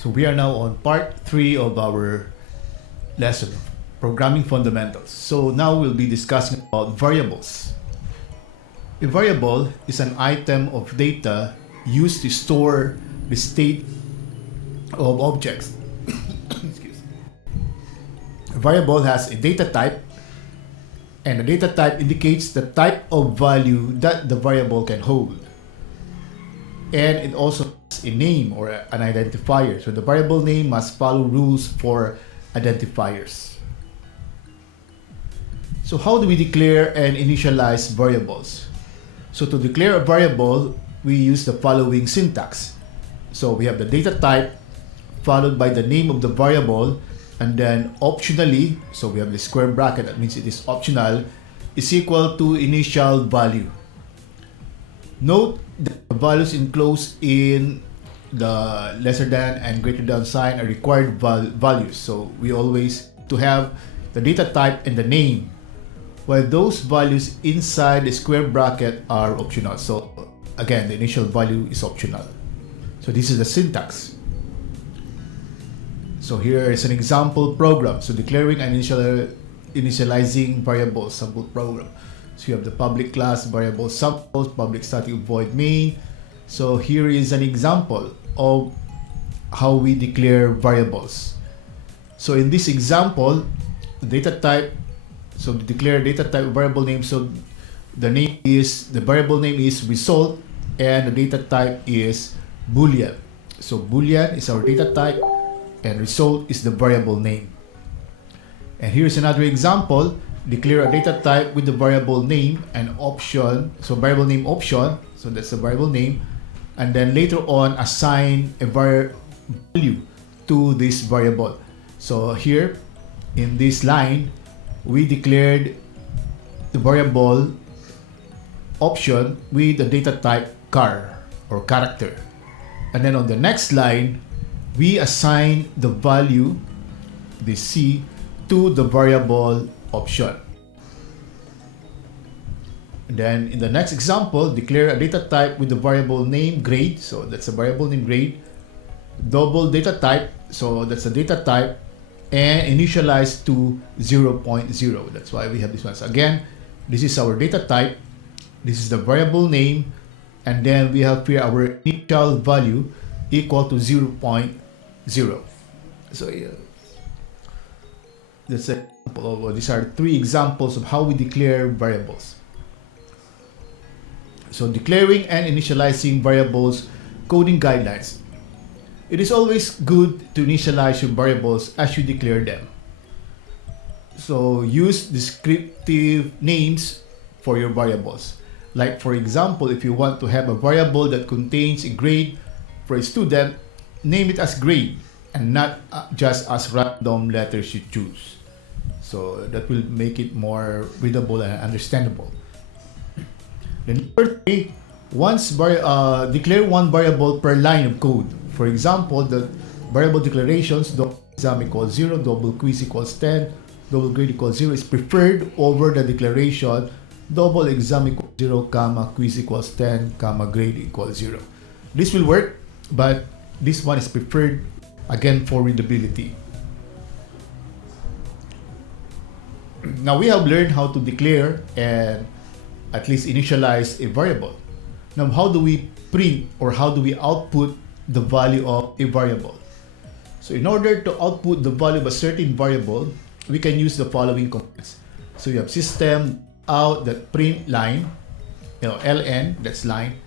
So we are now on part 3 of our lesson, Programming Fundamentals. So now we'll be discussing about variables. A variable is an item of data used to store the state of objects. Excuse me. A variable has a data type, and the data type indicates the type of value that the variable can hold. And it also has a name or an identifier. So the variable name must follow rules for identifiers. So how do we declare and initialize variables? So to declare a variable, we use the following syntax. So we have the data type followed by the name of the variable, and then optionally, so we have the square bracket, that means it is optional, is equal to initial value. Note that the values enclosed in the lesser than and greater than sign are required values. So we always to have the data type and the name, while those values inside the square bracket are optional. So again, the initial value is optional. So this is the syntax. So here is an example program. So declaring and initializing variables, sample program. So you have the public class variable samples, public static void main. So here is an example of how we declare variables. So in this example, the data type, so to declare data type variable name, so the variable name is result and the data type is boolean. So boolean is our data type and result is the variable name. And here's another example. Declare a data type with the variable name and option. So variable name option, so that's the variable name, and then later on assign a value to this variable. So here in this line, we declared the variable option with the data type char or character. And then on the next line, we assign the value, the C, to the variable option. And then in the next example, declare a data type with the variable name grade. So that's a variable name grade. Double data type. So that's a data type. And initialize to 0.0. That's why we have this one. So again, this is our data type. This is the variable name. And then we have here our initial value equal to 0.0. So yeah, that's a example of, these are 3 examples of how we declare variables. So declaring and initializing variables coding guidelines. It is always good to initialize your variables as you declare them. So use descriptive names for your variables. Like for example, if you want to have a variable that contains a grade for a student, name it as grade and not just as random letters you choose. So that will make it more readable and understandable. Then number 3, declare one variable per line of code. For example, the variable declarations double exam equals 0, double quiz equals 10, double grade equals 0 is preferred over the declaration double exam equals 0, comma, quiz equals 10, comma, grade equals 0. This will work, but this one is preferred again for readability. Now we have learned how to declare and at least initialize a variable. Now how do we print or how do we output the value of a variable? So in order to output the value of a certain variable, we can use the following commands. So you have System.out.print line, ln, that's line,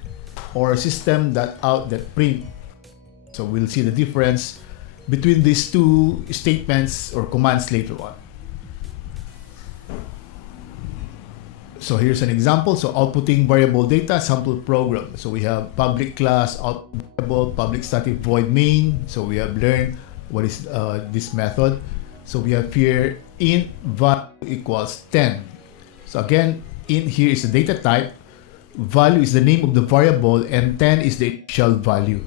or System.out.print. So we'll see the difference between these 2 statements or commands later on. So here's an example. So outputting variable data sample program. So we have public class out variable, public static void main. So we have learned what is this method. So we have here int value equals 10. So again, int here is the data type, value is the name of the variable, and 10 is the initial value.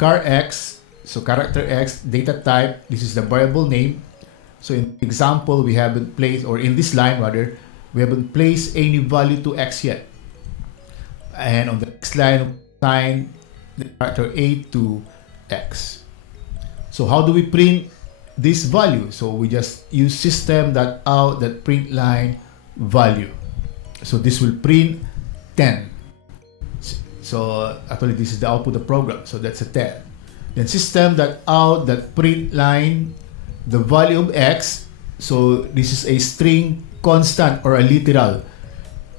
Char x, so character x, data type, this is the variable name. So in example, we haven't placed, or in this line rather, we haven't placed any value to x yet. And on the next line, assign the character a to x. So how do we print this value? So we just use System.out.println value. So this will print 10. So actually this is the output of the program. So that's a 10. Then System.out.println the value of x. So this is a string constant or a literal.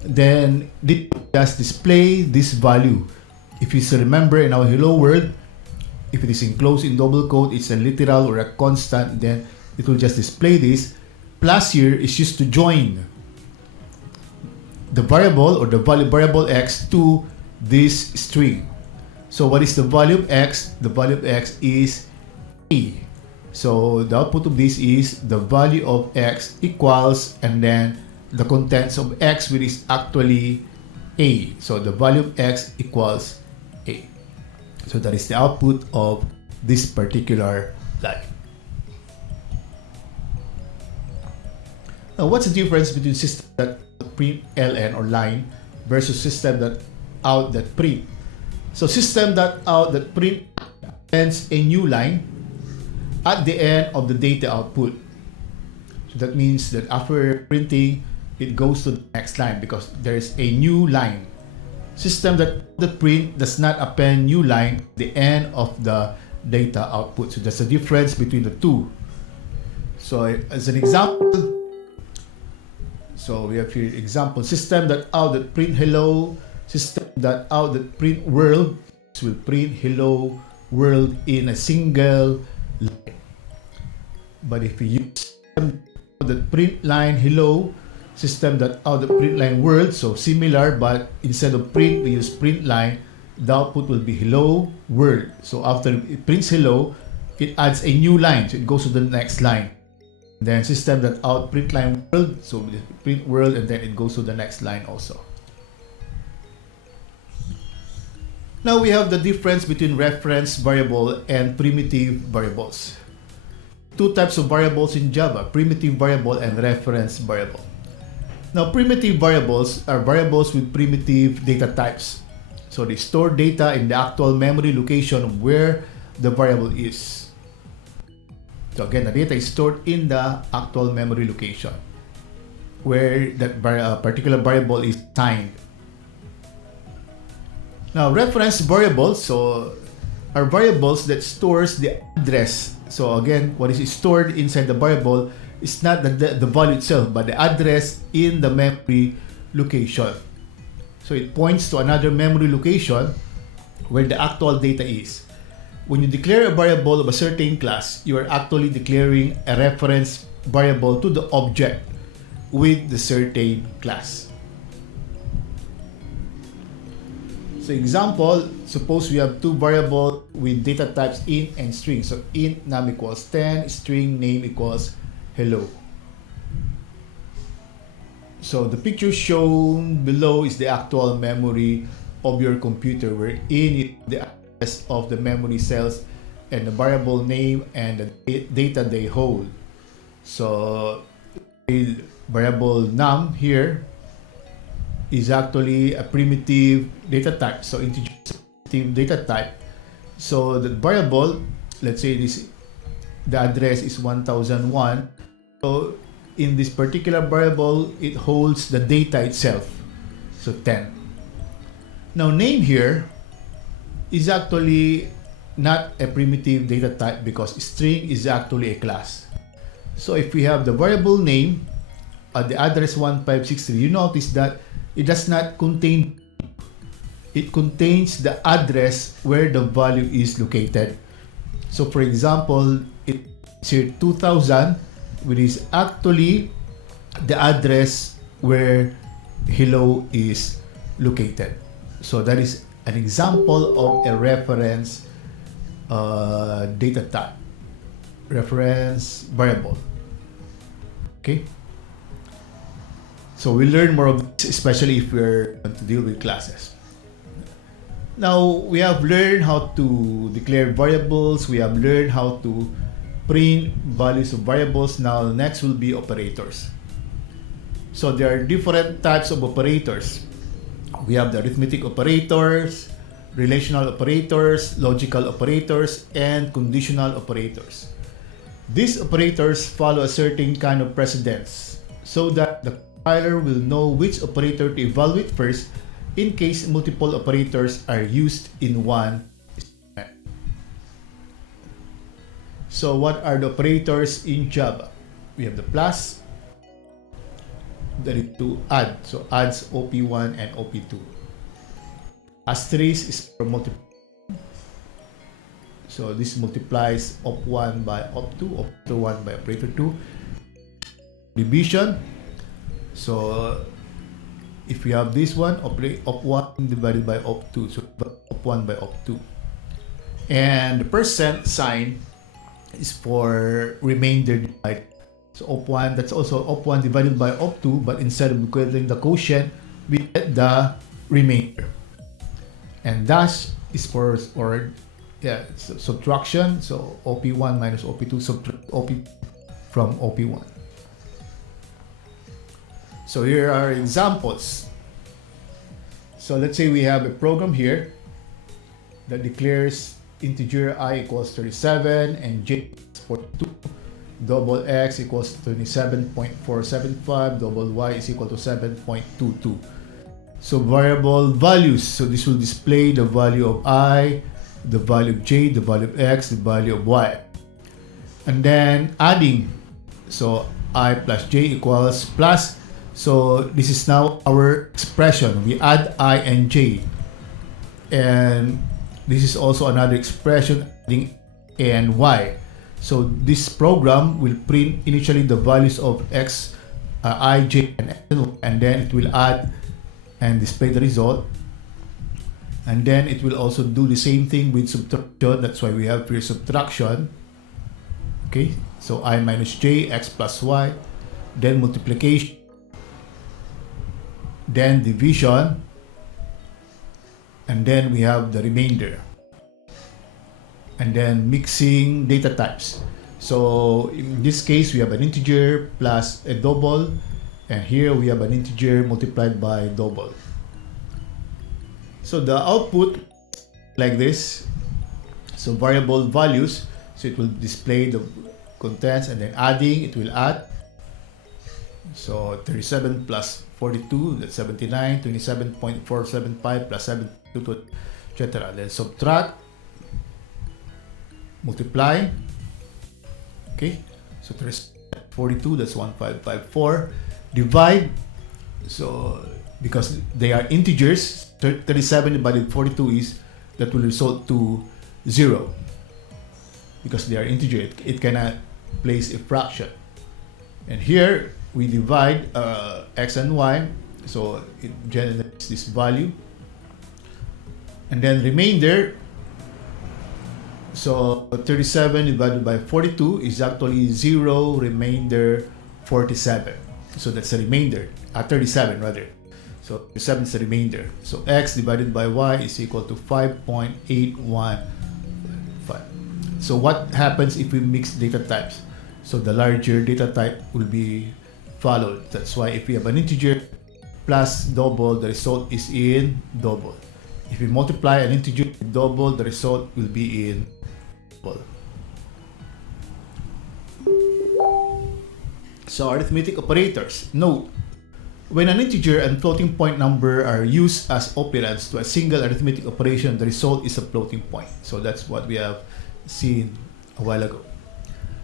Then this just display this value. If you still remember in our hello world, if it is enclosed in double quote, it's a literal or a constant, then it will just display this. Plus here is used to join the variable or the value variable x to this string. So what is the value of x? The value of x is a. So the output of this is the value of x equals, and then the contents of x, which is actually a. So the value of x equals a. So that is the output of this particular line. Now, what's the difference between System.out.println or line versus System.out.print? So System.out.print sends a new line at the end of the data output. So that means that after printing, it goes to the next line because there is a new line. System.out.print does not append new line at the end of the data output. So that's the difference between the two. So as an example, so we have here example System.out.print hello, System.out.print world. This will print hello world in a single line. But if we use System.out.print line hello, System.out.println world, so similar, but instead of print we use print line, the output will be hello world. So after it prints hello, it adds a new line, so it goes to the next line. Then System.out.println world, so print world, and then it goes to the next line also. Now we have the difference between reference variable and primitive variables. Two types of variables in Java: primitive variable and reference variable. Now, primitive variables are variables with primitive data types. So they store data in the actual memory location where the variable is. So again, the data is stored in the actual memory location where that particular variable is signed. Now, reference variables, so are variables that stores the address. So again, what is stored inside the variable is not the value itself, but the address in the memory location. So it points to another memory location where the actual data is. When you declare a variable of a certain class, you are actually declaring a reference variable to the object with the certain class. So example, suppose we have two variables with data types int and string. So int num equals 10, string name equals hello. So the picture shown below is the actual memory of your computer, where in is the address of the memory cells and the variable name and the data they hold. So the variable num here is actually a primitive data type, so integer primitive data type. So the variable, let's say this, the address is 1001. So in this particular variable, it holds the data itself, so 10. Now name here is actually not a primitive data type because string is actually a class. So if we have the variable name at the address 1563, you notice that it does not contain, it contains the address where the value is located. So for example, it's here 2000, which is actually the address where hello is located. So that is an example of a reference data type, reference variable. Okay. So we'll learn more of this, especially if we're going to deal with classes. Now we have learned how to declare variables. We have learned how to print values of variables. Now next will be operators. So there are different types of operators. We have the arithmetic operators, relational operators, logical operators, and conditional operators. These operators follow a certain kind of precedence so that the compiler will know which operator to evaluate first in case multiple operators are used in one statement. So what are the operators in Java? We have the plus, that is to add, so adds OP1 and OP2. Asterisk is for multiplication, so this multiplies op1 by op2, operator 1 by operator 2. Division, so if we have this one, op1 divided by op2, so op1 by op2. And the percent sign is for remainder divide. So op1, that's also op1 divided by op2, but instead of equating the quotient, we get the remainder. And dash is for subtraction, so op1 minus op2, subtract op from op1. So here are examples. So let's say we have a program here that declares integer I equals 37 and j equals 42, double x equals 27.475, double y is equal to 7.22. So variable values, so this will display the value of I, the value of j, the value of x, the value of y. And then adding, so I plus j equals plus, so this is now our expression. We add I and j. And this is also another expression, adding a and y. So this program will print initially the values of x, I, j, and then it will add and display the result. And then it will also do the same thing with subtraction. That's why we have here subtraction. Okay, so I minus j, x plus y, then multiplication, then division, and then we have the remainder. And then mixing data types. So in this case, we have an integer plus a double, and here we have an integer multiplied by double. So the output like this. So variable values, so it will display the contents, and then adding, it will add. So 37 plus 42, that's 79, 27.475 plus 72, etc. Then subtract, multiply, okay, so 42, that's 1554, divide, so because they are integers, 37 divided 42 is, that will result to 0, because they are integer, it cannot place a fraction. And here we divide x and y, so it generates this value. And then remainder, so 37 divided by 42 is actually 0 remainder 47. So that's the remainder, 37 rather. So 37 is the remainder. So x divided by y is equal to 5.815. So what happens if we mix data types? So the larger data type will be followed. That's why if we have an integer plus double, the result is in double. If we multiply an integer with double, the result will be in double. So arithmetic operators. Note, when an integer and floating point number are used as operands to a single arithmetic operation, the result is a floating point. So that's what we have seen a while ago.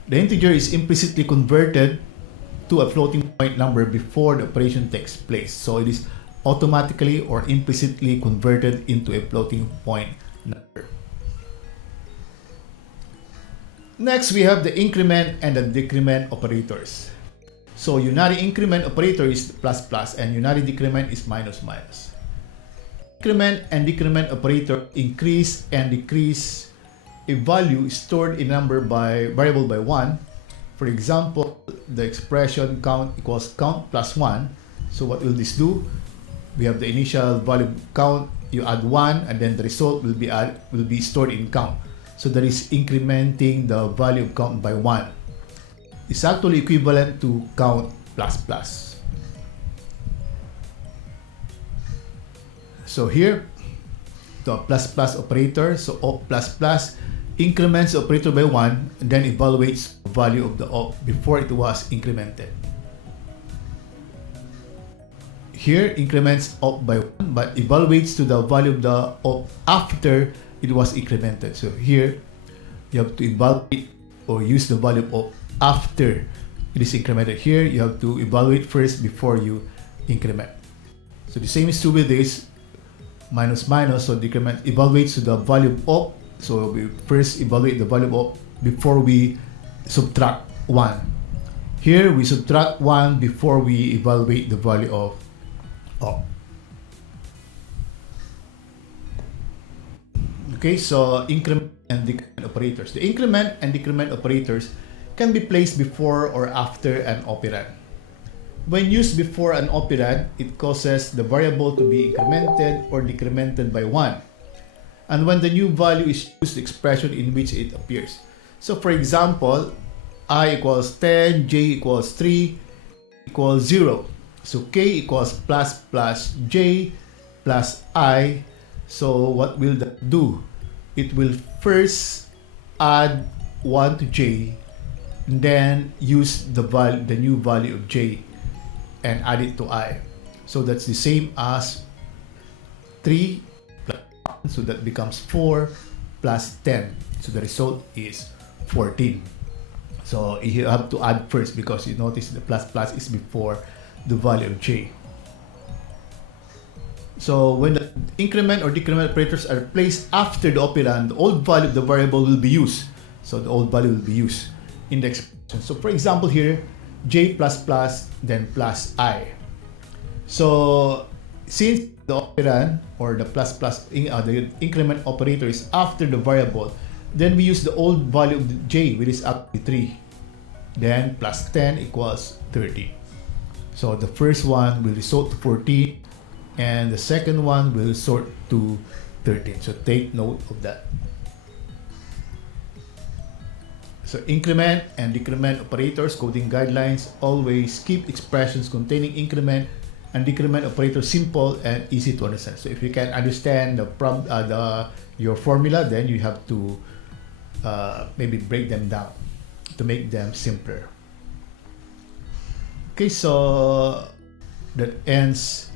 The integer is implicitly converted to a floating point number before the operation takes place. So it is automatically or implicitly converted into a floating point number. Next, we have the increment and the decrement operators. So unary increment operator is plus plus and unary decrement is minus minus. Increment and decrement operator increase and decrease a value stored in number by variable by 1. For example, the expression count equals count plus 1. So what will this do? We have the initial value count, you add 1, and then the result will be stored in count. So that is incrementing the value of count by 1. It's actually equivalent to count plus plus. So here, the plus plus operator. So op plus plus increments the operator by 1 and then evaluates the value of the op before it was incremented. Here increments op by 1 but evaluates to the value of the op after it was incremented. So here you have to evaluate or use the value of op after it is incremented. Here you have to evaluate first before you increment. So the same is true with this minus minus. So decrement evaluates to the value of op. So we first evaluate the value of op before we subtract 1. Here we subtract 1 before we evaluate the value of op. Okay, so increment and decrement operators. The increment and decrement operators can be placed before or after an operand. When used before an operand, it causes the variable to be incremented or decremented by 1. And when the new value is used, the expression in which it appears. So for example, I equals 10, j equals 3 equals 0. So k equals plus plus j plus I. So what will that do? It will first add 1 to j, and then use the new value of j and add it to I. So that's the same as 3 plus 1, so that becomes 4 plus 10. So the result is 14. So you have to add first because you notice the plus plus is before the value of j. So when the increment or decrement operators are placed after the operand, the old value of the variable will be used. So the old value will be used in the expression. So for example here, j plus plus then plus I. So since the operand or the plus plus the increment operator is after the variable, then we use the old value of the j, which is actually 3. Then plus 10 equals 30. So the first one will result to 14 and the second one will result to 13. So take note of that. So increment and decrement operators coding guidelines always keep expressions containing increment and decrement operators simple and easy to understand. So if you can understand your formula, then you have to maybe break them down to make them simpler. Okay, so that ends,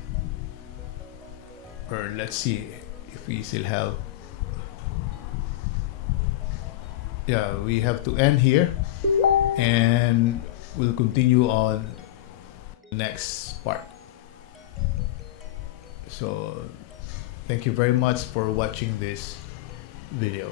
or let's see if we still have. Yeah, we have to end here and we'll continue on the next part. So thank you very much for watching this video.